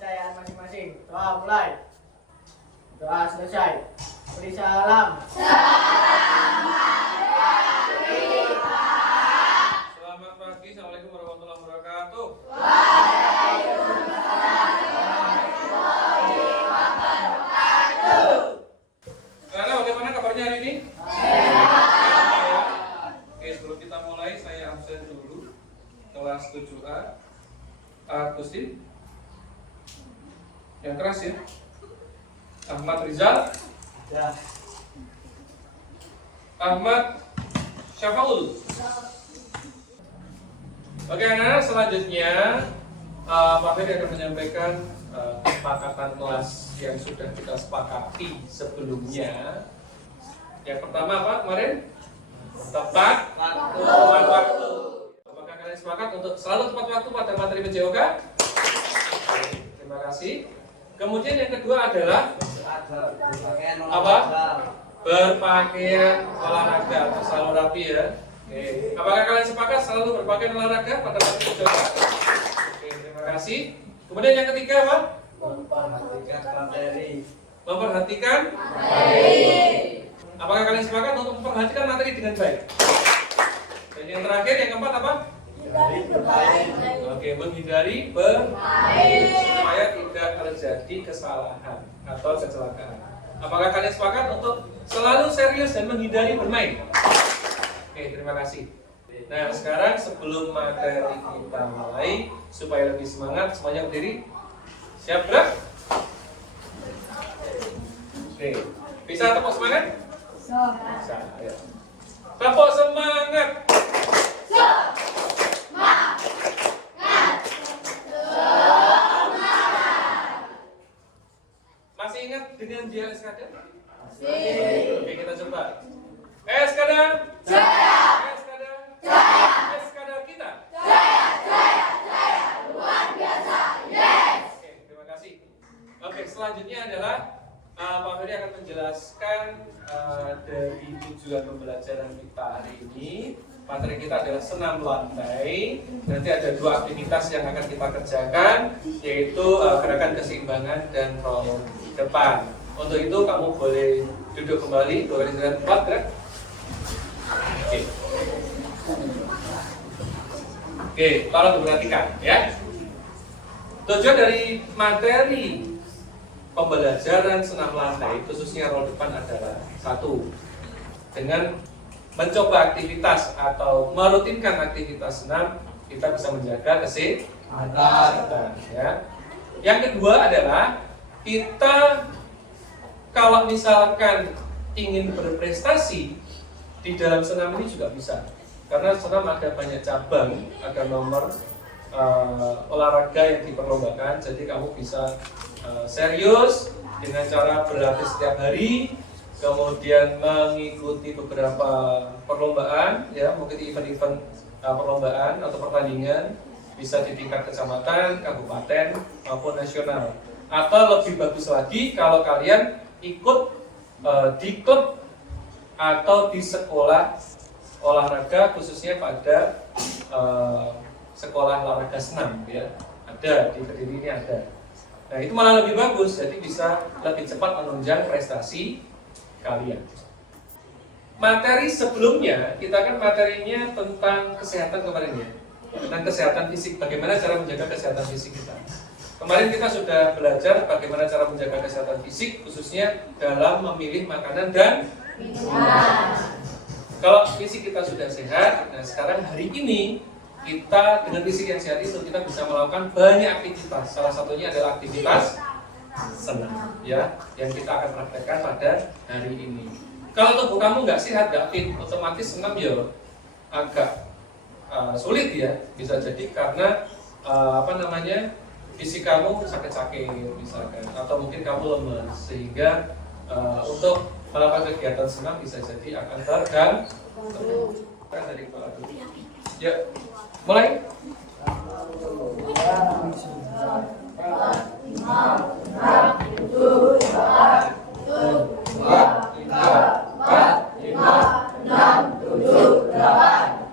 kepercayaan masing-masing. Doa mulai. Doa selesai. Beri salam. Selamat pagi, assalamualaikum warahmatullahi wabarakatuh. Karena bagaimana kabarnya hari ini? Oke, sebelum kita mulai saya absen dulu. Kelas 7A Agustin. Yang keras ya. Ahmad Rizal. Ya. Ahmad Syafaul. Oke, anak-anak, selanjutnya Pak Ferry akan menyampaikan kesepakatan kelas yang sudah kita sepakati sebelumnya. Yang pertama apa kemarin? Tepat waktu. Apakah kalian sepakat untuk selalu tepat waktu pada materi PJOK? Terima kasih. Kemudian yang kedua adalah apa? Berpakaian olahraga atau selalu rapi ya. Oke. Apakah kalian sepakat selalu berpakaian olahraga pada materi PJOK? Oke, terima kasih. Kemudian yang ketiga apa? Memperhatikan materi. Memperhatikan materi. Apakah kalian sepakat untuk memperhatikan materi dengan baik? Dan yang terakhir, yang keempat apa? Oke, menghindari bermain supaya tidak terjadi kesalahan atau kecelakaan. Apakah kalian sepakat untuk selalu serius dan menghindari bermain? Oke, terima kasih. Nah, sekarang sebelum materi kita mulai, supaya lebih semangat, semuanya berdiri. Siap gerak? Oke, bisa tepuk semangat? Bisa, ayo. Tepuk semangat. Masih ingat dengan dia Eskada? Masih. Oke, kita coba. Eskada. Jaya. Eskada. Jaya. Eskada kita. Jaya, jaya, jaya. Luar biasa. Yes. Oke, terima kasih. Oke, selanjutnya adalah Pak Ferry akan menjelaskan dari tujuan pembelajaran kita hari ini. Materi kita adalah senam lantai. Nanti ada dua aktivitas yang akan kita kerjakan, yaitu gerakan keseimbangan dan roll depan. Untuk itu kamu boleh duduk kembali 2 kali 4 gerak. Oke, tolong diperhatikan ya. Tujuan dari materi pembelajaran senam lantai khususnya roll depan adalah satu, dengan mencoba aktivitas atau merutinkan aktivitas senam, kita bisa menjaga kesehatan ya. Yang kedua adalah kita kalau misalkan ingin berprestasi di dalam senam ini juga bisa, karena senam ada banyak cabang, ada nomor olahraga yang diperlombakan. Jadi kamu bisa serius dengan cara berlatih setiap hari, kemudian mengikuti beberapa perlombaan ya, mungkin event-event perlombaan atau pertandingan, bisa di tingkat kecamatan, kabupaten maupun nasional. Atau lebih bagus lagi kalau kalian ikut di klub atau di sekolah olahraga, khususnya pada sekolah olahraga senam ya, ada di Kediri ini ada. Nah, itu malah lebih bagus, jadi bisa lebih cepat menunjang prestasi kalian. Materi sebelumnya kita kan materinya tentang kesehatan kemarin ya, tentang kesehatan fisik, bagaimana cara menjaga kesehatan fisik kita. Kemarin kita sudah belajar bagaimana cara menjaga kesehatan fisik, khususnya dalam memilih makanan dan minuman. Kalau fisik kita sudah sehat, nah sekarang hari ini kita dengan fisik yang sehat itu kita bisa melakukan banyak aktivitas. Salah satunya adalah aktivitas senam ya, yang kita akan praktekkan pada hari ini. Kalau tubuh kamu nggak sehat, nggak fit, otomatis senam ya agak sulit ya. Bisa jadi karena fisik kamu sakit-sakit misalkan, atau mungkin kamu lemas, sehingga untuk melakukan kegiatan senam bisa jadi akan terganggu. Dari kepala dulu. Ya, mulai.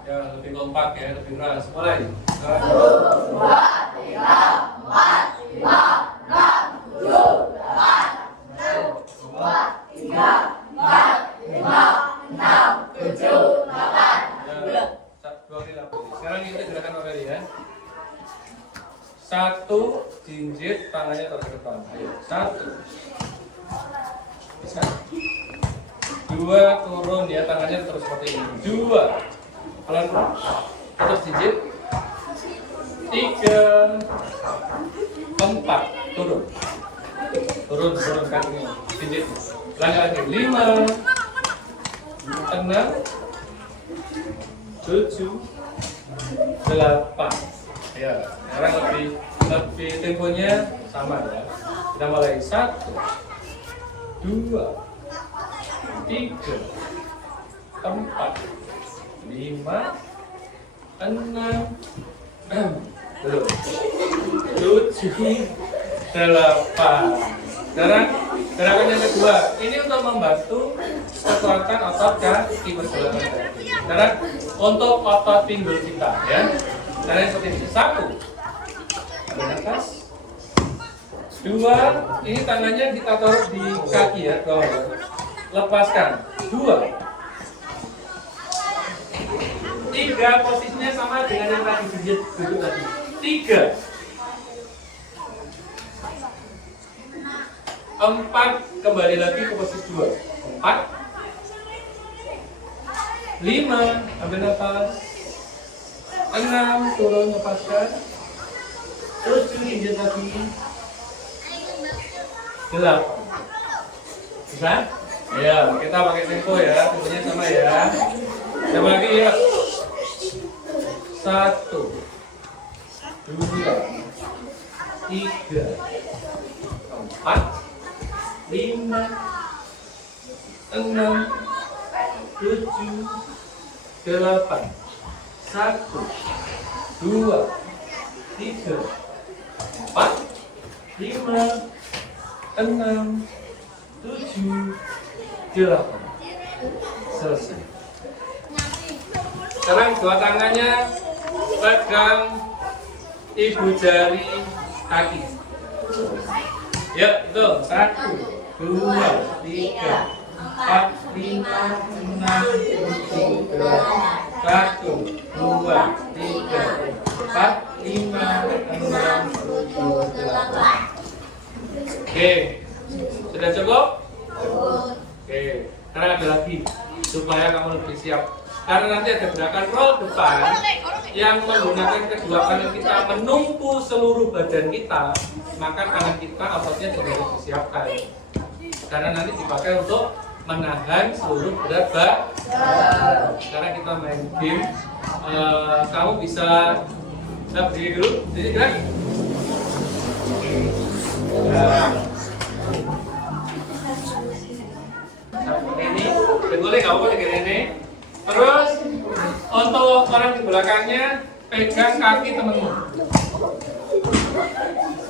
Ya, lebih kompak ya, lebih keras. Mulai. 1, 2, 3, 4, 5, Pijit tangannya terus ke depan. Ayo, 1. Bisa. 2, turun ya, tangannya terus seperti ini. 2. Pelan-pelan. Terus pijit. 3, 4, turun. Turun kakinya. Pijit. Lagi 5, 6, 7, 8. Ya, sekarang lebih temponya sama ya. Kita mulai 1, 2, 3, 4, 5, 6, 7, 8. Sekarang gerakan yang kedua, ini untuk membantu kekuatan otot kaki pergelangan kaki. Sekarang untuk otot pinggul kita ya. Caranya seperti ini. 1, ambil nafas. 2, ini tangannya kita taruh di kaki ya, bawah. Lepaskan. 2, 3, posisinya sama dengan yang tadi duduk tadi. 3, 4, kembali lagi ke posisi 2. 4, 5, ambil nafas. 6, turun, lepaskan. 7, injek lagi. 8. Bisa? Ya, kita pakai tempo ya, temponya sama ya. Coba lagi ya. 1, 2, 3, 4, 5, 6, 7, 8. 1, 2, 3, 4, 5, 6, 7, 8. Selesai. Sekarang dua tangannya pegang ibu jari kaki. Ya, betul. 1, 2, 3, 4, 5, 6, 7, 8. 1, 2, 3, 4, 5, 6, 7, 8. Oke, sudah cukup? Oke, sekarang ada lagi supaya kamu lebih siap. Karena nanti ada gerakan roll depan yang menggunakan kedua kanan kita menumpu seluruh badan kita, maka kanan kita ototnya juga harus disiapkan. Karena nanti dipakai untuk menahan seluruh berat badan. Sekarang kita main game. Kamu bisa berdiri dulu, jadi gerak. Seperti ini, betulnya kamu pakai ini. Terus untuk orang di belakangnya pegang kaki temenmu.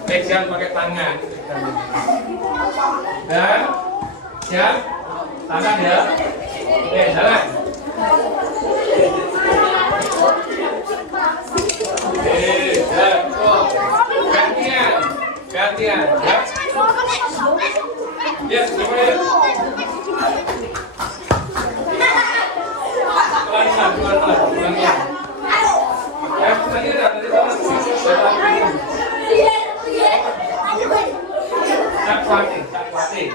Pegang pakai tangan. Dan siap, tangan ya. Oke, jalan. Oke, jalan. Gantian, gantian. Ya, coba ya. Pelan-pelan. Ya, tadi udah dari sana. Tak kuatin.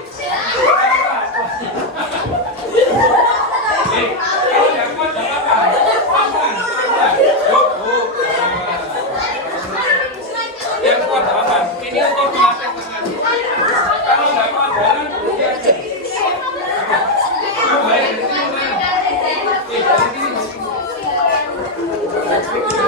Yang kuat jangan apa-apa. Yang kuat apa? Ini untuk melatih tangan. Kalau nggak kuat jalan, berhenti aja. Baik, dari sini mana? Dari sini.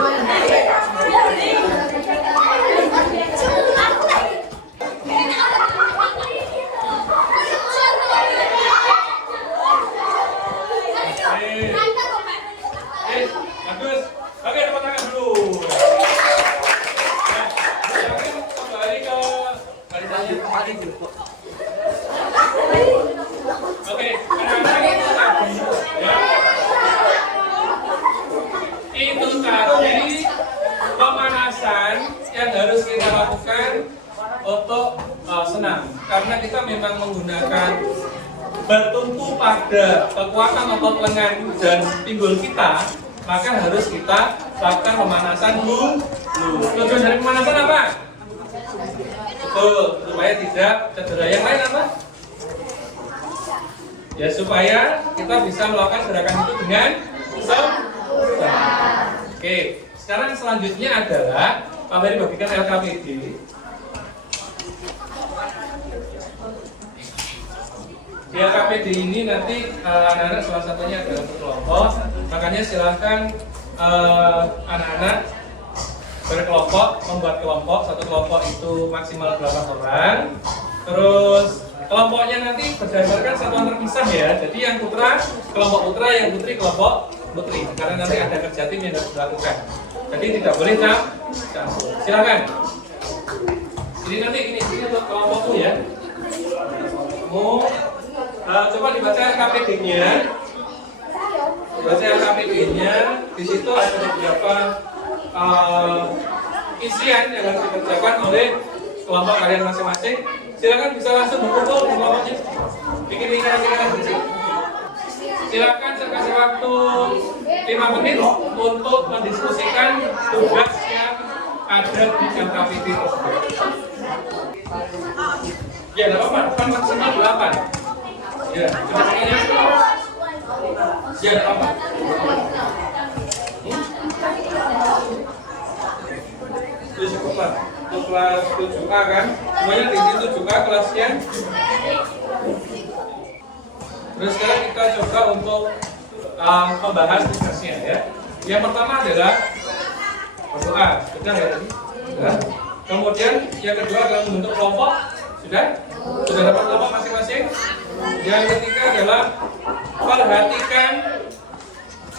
Bagus. Oke, tepuk tangan dulu. Kembali ke barisnya kembali dulu. Oke, itu tadi pemanasan yang harus kita lakukan untuk senam. Karena kita memang menggunakan bertumpu pada kekuatan otot lengan dan pinggul kita, maka harus kita lakukan pemanasan dulu. Tujuan dari pemanasan apa? supaya tidak cedera. Yang lain apa? Ya supaya kita bisa melakukan gerakan itu dengan sempurna. Oke, sekarang selanjutnya adalah Pak Ferry bagikan LKPD. Di LKPD ini nanti anak-anak salah satunya adalah berkelompok, makanya silahkan anak-anak berkelompok, membuat kelompok. Satu kelompok itu maksimal 8 orang. Terus kelompoknya nanti berdasarkan satuan terpisah ya. Jadi yang putra kelompok putra, yang putri kelompok putri. Karena nanti ada kerja tim yang harus dilakukan. Jadi tidak boleh campur. Silakan. Jadi nanti ini untuk kelompokmu ya. Coba dibaca LKPD-nya. Baca LKPD-nya. Di situ ada beberapa isian yang harus dikerjakan oleh kelompok kalian masing-masing. Silakan bisa langsung berkumpul di kelompoknya. Bikin lingkaran-lingkaran di sini. Silakan saya kasih waktu 5 menit untuk mendiskusikan tugas yang ada di LKPD tersebut. Ya, tidak apa-apa, kan maksimal 8. Ya, kemudian ya, tidak apa-apa. Sudah cukup lah. Untuk kelas 7A kan, semuanya di situ 7A kelasnya. Terus sekarang kita coba untuk membahas tugasnya ya. Yang pertama adalah berdoa, benar ya tadi? Ya. Kemudian yang kedua adalah membentuk kelompok, sudah dapat kelompok masing-masing. Yang ketiga adalah perhatikan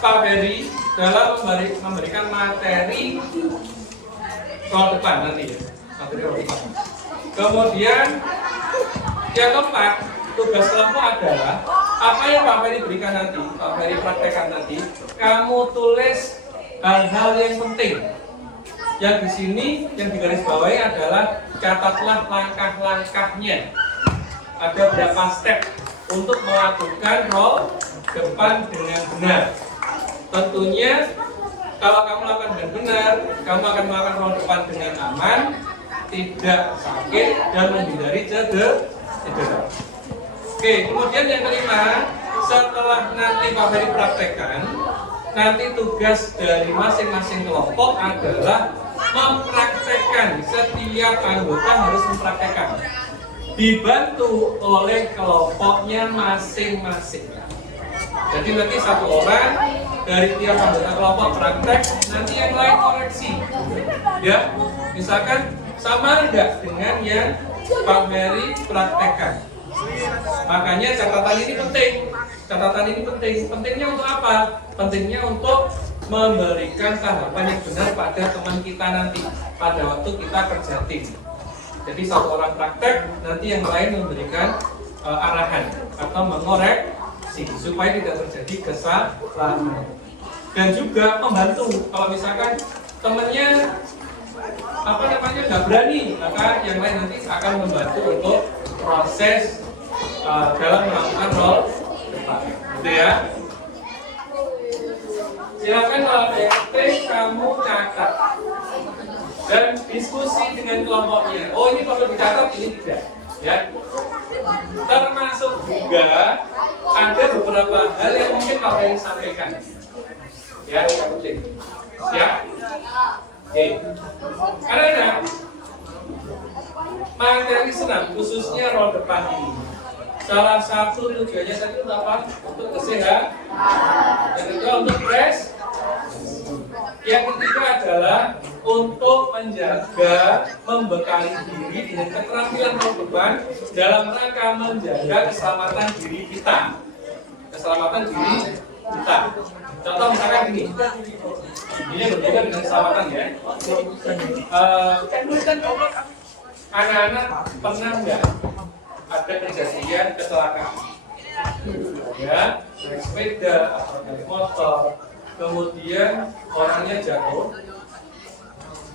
Pak Ferry dalam memberikan materi soal depan nanti ya, materi soal depan. Kemudian yang keempat, tugas kelompok adalah apa yang Pak Ferry berikan nanti, Pak Ferry praktekkan nanti, kamu tulis hal-hal yang penting. Yang di sini yang digarisbawahi adalah catatlah langkah-langkahnya. Ada berapa step untuk melakukan role depan dengan benar. Tentunya kalau kamu lakukan dengan benar, kamu akan melakukan role depan dengan aman, tidak sakit dan menghindari cedera. Oke, kemudian yang kelima, setelah nanti Pak Ferry praktekkan, nanti tugas dari masing-masing kelompok adalah mempraktekkan. Setiap anggota harus mempraktekkan, dibantu oleh kelompoknya masing-masing. Jadi nanti satu orang dari tiap anggota kelompok praktek, nanti yang lain koreksi. Ya, misalkan sama enggak dengan yang Pak Ferry praktekkan. Makanya catatan ini penting. Catatan ini penting. Pentingnya untuk apa? Pentingnya untuk memberikan tanggapan yang benar pada teman kita nanti pada waktu kita kerja tim. Jadi satu orang praktek, nanti yang lain memberikan arahan atau mengoreksi supaya tidak terjadi kesalahan. Dan juga membantu kalau misalkan temannya nggak berani, maka yang lain nanti akan membantu untuk proses dalam melakukan role depan, gitu ya. Silakan kalau PRT kamu catat dan diskusi dengan kelompoknya. Oh ini perlu dicatat, ini tidak, ya. Termasuk juga ada beberapa hal yang mungkin Pak Ferry sampaikan, ya, yang penting, ya. Oke, karena materi senam khususnya role depan ini, salah satu tujuannya tadi apa? Untuk kesehatan, yang kedua untuk prestasi. Yang ketiga adalah untuk menjaga, membekali diri dengan keterampilan role depan dalam rangka menjaga keselamatan diri kita. Keselamatan diri kita. Contoh misalkan ini berbeda dengan keselamatan ya. Anak-anak pernah nggak ada kejadian kecelakaan? Ya, naik sepeda atau naik motor, kemudian orangnya jatuh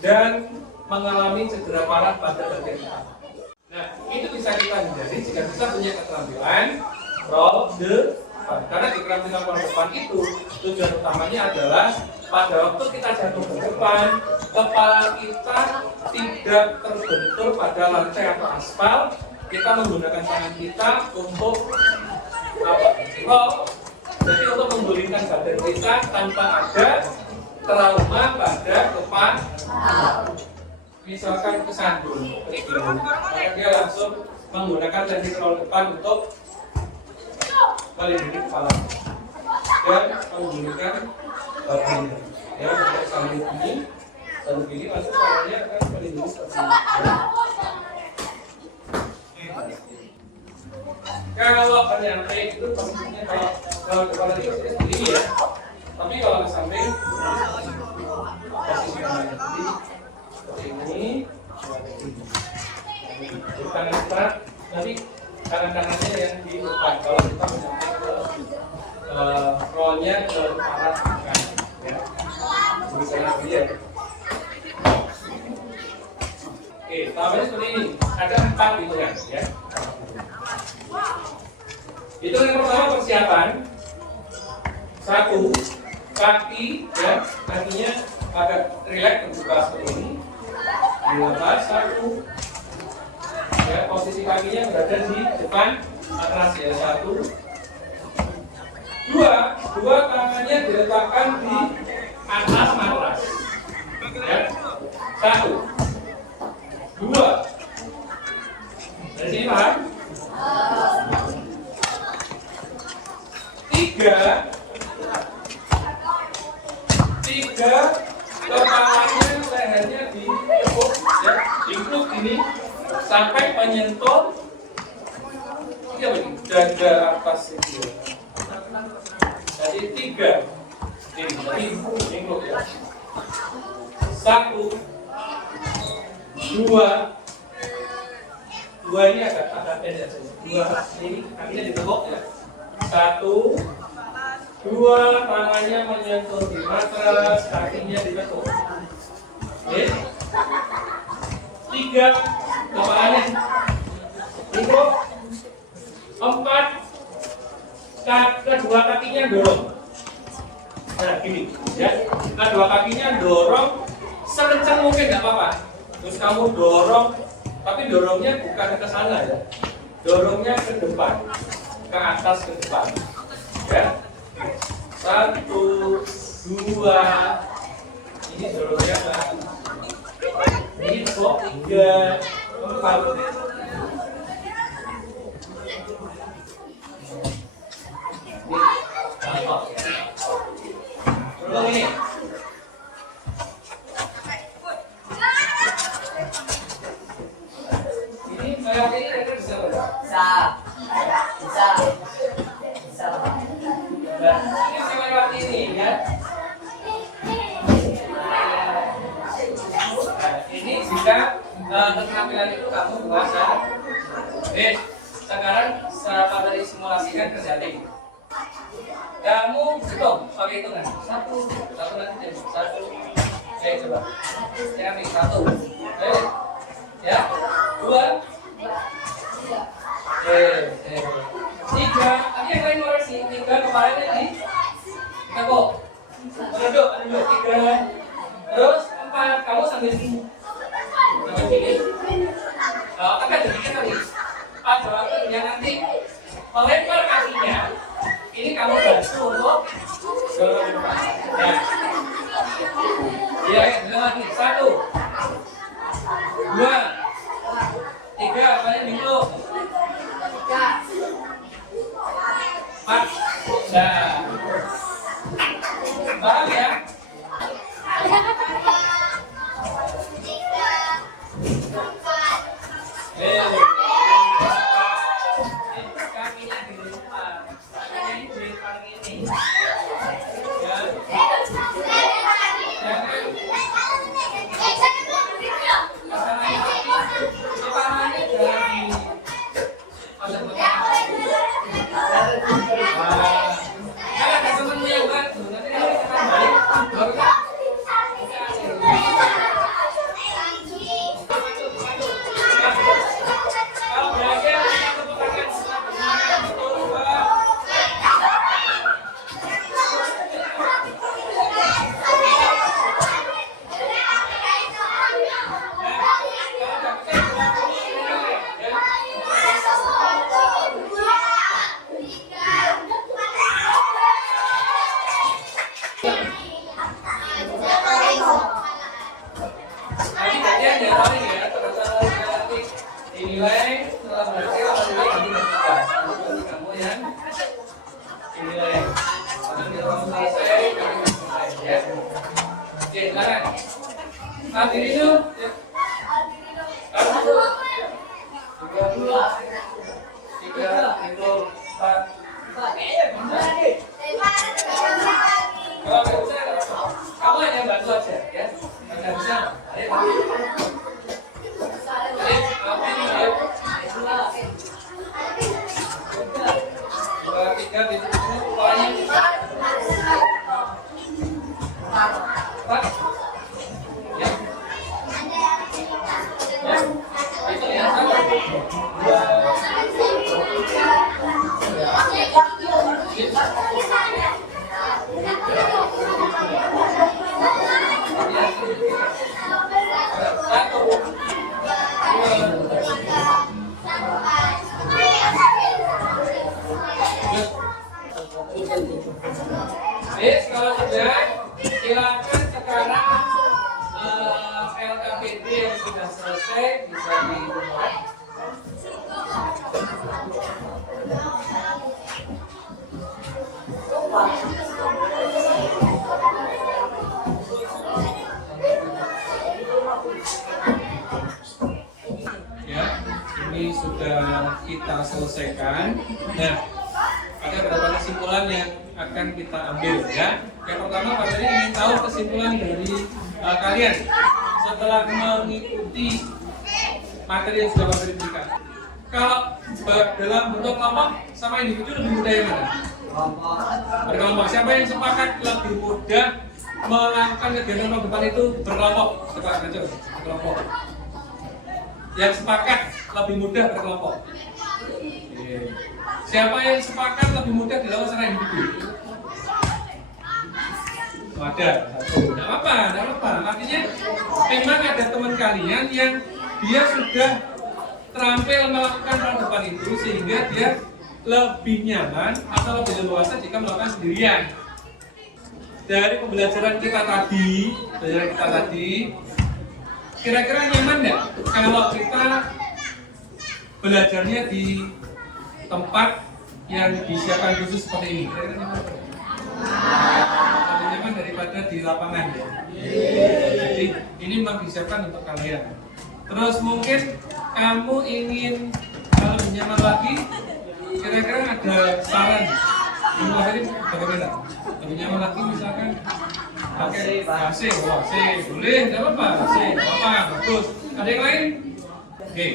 dan mengalami cedera parah pada bagian depan. Nah, itu bisa kita hindari jika kita punya keterampilan role depan. Karena di keterampilan role depan itu tujuan utamanya adalah pada waktu kita jatuh ke depan, kepala kita tidak terbentur pada lantai atau aspal, kita menggunakan tangan kita untuk apa? Roll. Jadi untuk menggulingkan badan kita tanpa ada trauma pada depan. Misalkan kesandung, maka dia langsung menggunakan teknik roll depan untuk melindungi kepala dan menggulingkan badan. Ya, untuk sambil begini masuk kepalanya akan melindungi seperti ini. Kalau penyamping itu posisinya kalau kepala itu sendiri ya, tapi kalau ke samping posisinya seperti ini, tangan kita nanti tangan-tangannya yang di depan. Kalau kita menyamping ke rollnya ke arah kanan, ya. Misalnya begini ya. Oke, tambahannya seperti ini. Ada 4 hitungan, ya. Hitungan yang pertama persiapan. 1, kaki, ya, kakinya agak rileks terbuka seperti ini. Dilepas 1, ya, posisi kakinya berada di depan matras ya. 1, 2 tangannya diletakkan di atas matras. Ya. 1, 2. Dari sini paham? 3 kepalanya lehernya ditekuk ya, dikruk ini sampai menyentuh dada atas itu. Jadi 3 ini dikruk ya. 1, 2 ini agak pendek. 2 ini kakinya ditekuk ya. 1, 2 tangannya menyentuh di matras, kakinya ditekuk. Oke. 3 kepalanya ditekuk. 4 kedua kakinya dorong. Nah gini ya, kedua kakinya dorong sekencang mungkin nggak apa-apa. Terus kamu dorong, tapi dorongnya bukan ke sana ya, dorongnya ke depan, ke atas ke depan ya. 1, 2 ini dorongnya kan ini kok 3 4 ini kayak ini bisa ini lewat ini ya. Ini jika keterampilan itu kamu bahasa. Sekarang saya tadi simulasikan kerja tim. Kamu hitung pakai hitungan 1 nanti 1. Coba. Saya ambil 1. Ya. 2. 3. Tapi yang lain koreksi. 3 kemarin ini. Tekuk. Duduk. 3. Terus 4. Kamu sambil sini. Akan jadikan tadi. 4 yang nanti melempar kakinya. Ini kamu bantu untuk dorong ke depan. Ya, lagi 1, 2, 3, kalian dulu. 4. Nah, paham ya? Kakinya dilempar. Ini dilempar ini. Ya. Jangan setelah belajar kamu tugas. Kamu yang nilai. Kalau kamu selesai, kamu selesai ya. Oke, silakan. Saat ini tuh. Tiga, itu, 4. Kalau nggak bisa, kamu hanya bantu aja ya. Nggak bisa. Apa ini ya? 2, 3, polanya. 4. Ya. Ya. Itu ya. 1. Kalau sudah, silakan sekarang LKPD yang sudah selesai bisa dimulai. Ya, ini sudah kita selesaikan. Nah, ada beberapa kesimpulan yang akan kita ambil ya. Yang pertama, Pak Ferry ingin tahu kesimpulan dari kalian setelah mengikuti materi yang sudah Pak Ferry berikan. Kalau dalam bentuk kelompok sama individu lebih mudah yang mana? Berkelompok. Siapa yang sepakat lebih mudah melakukan kegiatan tahun depan itu berkelompok? Coba aja berkelompok. Yang sepakat lebih mudah berkelompok. Siapa yang sepakat lebih mudah dilakukan secara individu? Ada satu. Tidak apa-apa. Artinya memang ada teman kalian yang dia sudah terampil melakukan tahun depan itu sehingga dia lebih nyaman atau lebih leluasa jika melakukan sendirian. Dari pembelajaran kita tadi, kira-kira nyaman nggak kalau kita belajarnya di tempat yang disiapkan khusus seperti ini? Kira-kira nyaman apa? Lebih nyaman daripada di lapangan ya. Jadi ini memang disiapkan untuk kalian. Terus mungkin kamu ingin lebih nyaman lagi, kira-kira ada saran ini bagaimana? Lebih nyaman lagi misalkan pakai AC, boleh, tidak apa-apa, AC, bagus. Ada yang lain? Oke.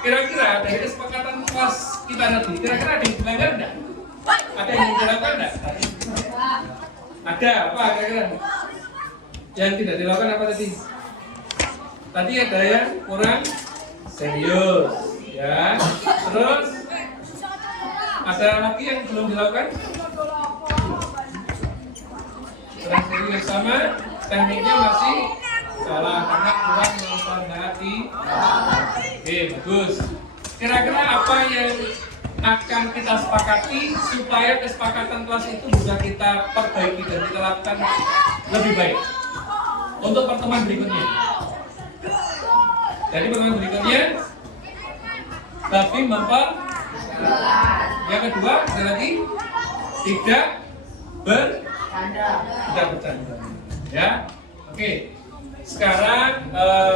Kira-kira dari kesepakatan kelas kita nanti, kira-kira ada yang dilanggar enggak? Ada yang dilakukan enggak? Ada, apa kira-kira? Yang tidak dilakukan apa tadi? Tadi ada yang kurang serius, ya. Terus ada lagi yang belum dilakukan? Kurang serius sama tekniknya masih salah karena kurang menghormati. Oke, bagus. Kira-kira apa yang akan kita sepakati supaya kesepakatan kelas itu bisa kita perbaiki dan kita lakukan lebih baik untuk pertemuan berikutnya. Jadi pertemuan berikutnya lebih yang kedua ada lagi tidak bercanda. Ya, oke. Sekarang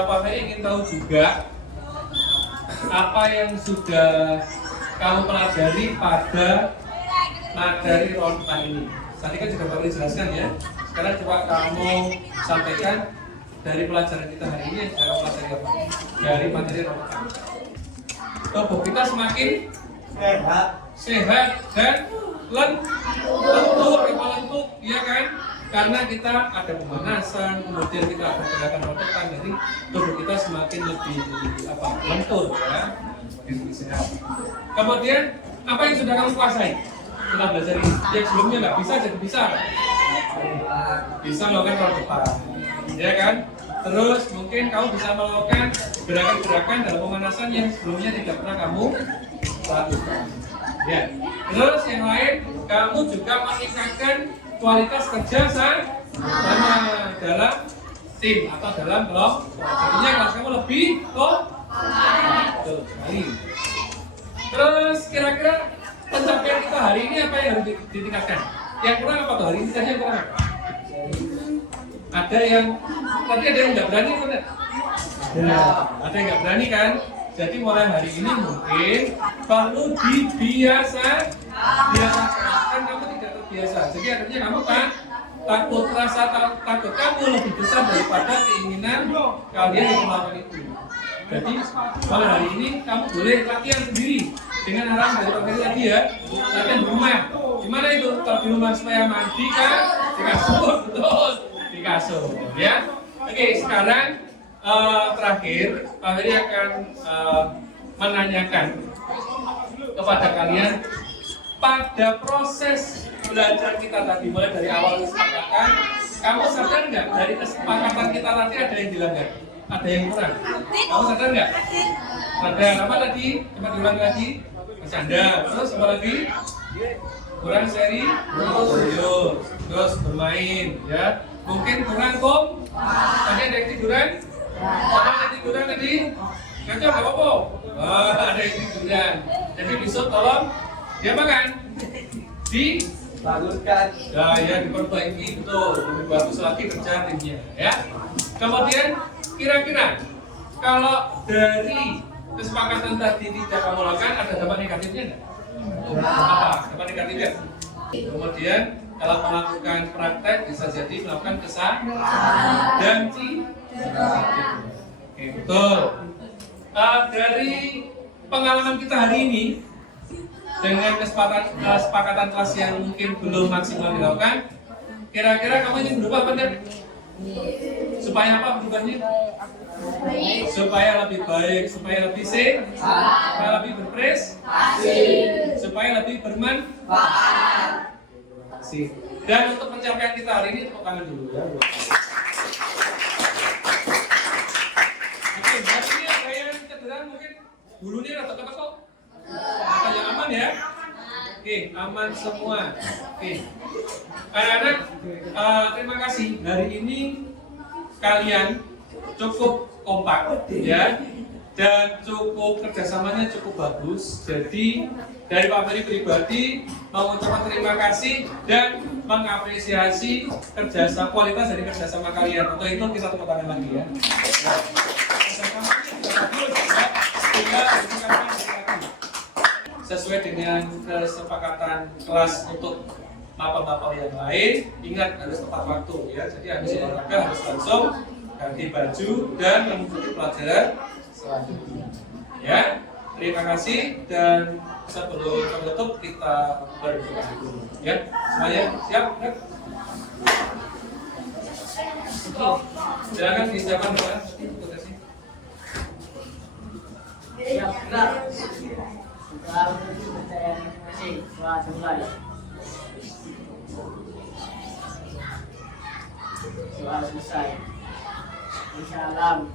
Pak Ferry ingin tahu juga apa yang sudah kamu pelajari pada materi rontan ini. Tadi kan sudah Pak Ferry jelaskan ya. Sekarang coba kamu sampaikan dari pelajaran kita hari ini yang sudah kamu pelajari apa? Dari materi rontan. Tubuh kita semakin sehat dan lentur, ya kan? Karena kita ada pemanasan, kemudian kita ada gerakan rotan, jadi tubuh kita semakin lebih lentur, ya, semakin lebih sehat. Kemudian apa yang sudah kamu kuasai setelah belajar ini? Yang sebelumnya nggak bisa jadi bisa melakukan rotan, ya kan? Terus mungkin kamu bisa melakukan gerakan-gerakan dalam pemanasan yang sebelumnya tidak pernah kamu lakukan. Ya. Terus yang lain, kamu juga meningkatkan kualitas kerja sama dalam tim atau dalam kelompok. Jadinya kelas kamu lebih sekali. Terus kira-kira pencapaian kita hari ini apa yang harus ditingkatkan? Yang kurang apa tuh hari ini saja yang kurang apa? Ada yang tadi ada yang nggak berani kan? Ada yang nggak berani kan? Jadi mulai hari ini mungkin perlu biasakan kamu tidak terbiasa. Jadi akhirnya kamu kan takut, rasa takut kamu lebih besar daripada keinginan kalian yang melakukan itu. Jadi mulai hari ini kamu boleh latihan sendiri dengan arahan dari Pak Ferry tadi ya, latihan di rumah. Gimana itu kalau di rumah supaya mandi kan di kasur, betul di kasur ya. Oke, sekarang terakhir Pak Ferry akan menanyakan kepada kalian pada proses belajar kita tadi mulai dari awal kesepakatan, kamu sadar nggak dari kesepakatan kita tadi ada yang dilanggar, ada yang kurang? Kamu sadar nggak? Sadar apa tadi? Coba diulang lagi. Bercanda, terus apa lagi? Kurang serius, terus bermain, ya. Mungkin kurang tadi ada yang tiduran? Ada yang tiduran tadi? Ngaco nggak apa-apa? Ada yang tiduran. Jadi besok tolong dia makan Baguskan. Ya diperbaiki, betul, lebih bagus lagi kerja timnya, ya. Kemudian kira-kira kalau dari kesepakatan tadi tidak kamu lakukan, ada dampak negatifnya nggak? Apa? Dampak negatifnya? Kemudian kalau melakukan praktek bisa jadi melakukan kesalahan dan betul. Dari pengalaman kita hari ini dengan kesepakatan kelas yang mungkin belum maksimal dilakukan, kira-kira kamu ingin berubah apa enggak? Supaya apa berubahnya? Supaya lebih baik, supaya lebih sehat, supaya lebih berprestasi, supaya lebih bermanfaat. Dan untuk pencapaian kita hari ini tepuk tangan dulu ya. Oke, berarti ini ada yang cedera mungkin bulunya rata ketekuk. Atau yang aman ya? Oke, aman semua. Oke, anak-anak, terima kasih. Hari ini kalian cukup kompak ya, dan cukup kerjasamanya cukup bagus. Jadi dari Pak Ferry pribadi mengucapkan terima kasih dan mengapresiasi kualitas dari kerjasama kalian. Untuk itu kita tepuk tangan lagi ya. Kerjasamanya sudah bagus ya, sehingga sesuai dengan kesepakatan kelas untuk mapel-mapel yang lain, ingat harus tepat waktu ya. Jadi habis olahraga harus langsung ganti baju dan mengikuti pelajaran selanjutnya. Ya, terima kasih dan sebelum penutup kita berdoa dulu. Ya, semuanya siap? Ya? Silakan disiapkan doa. Siap, gerak. Mulai. Doa selesai. Insya Allah.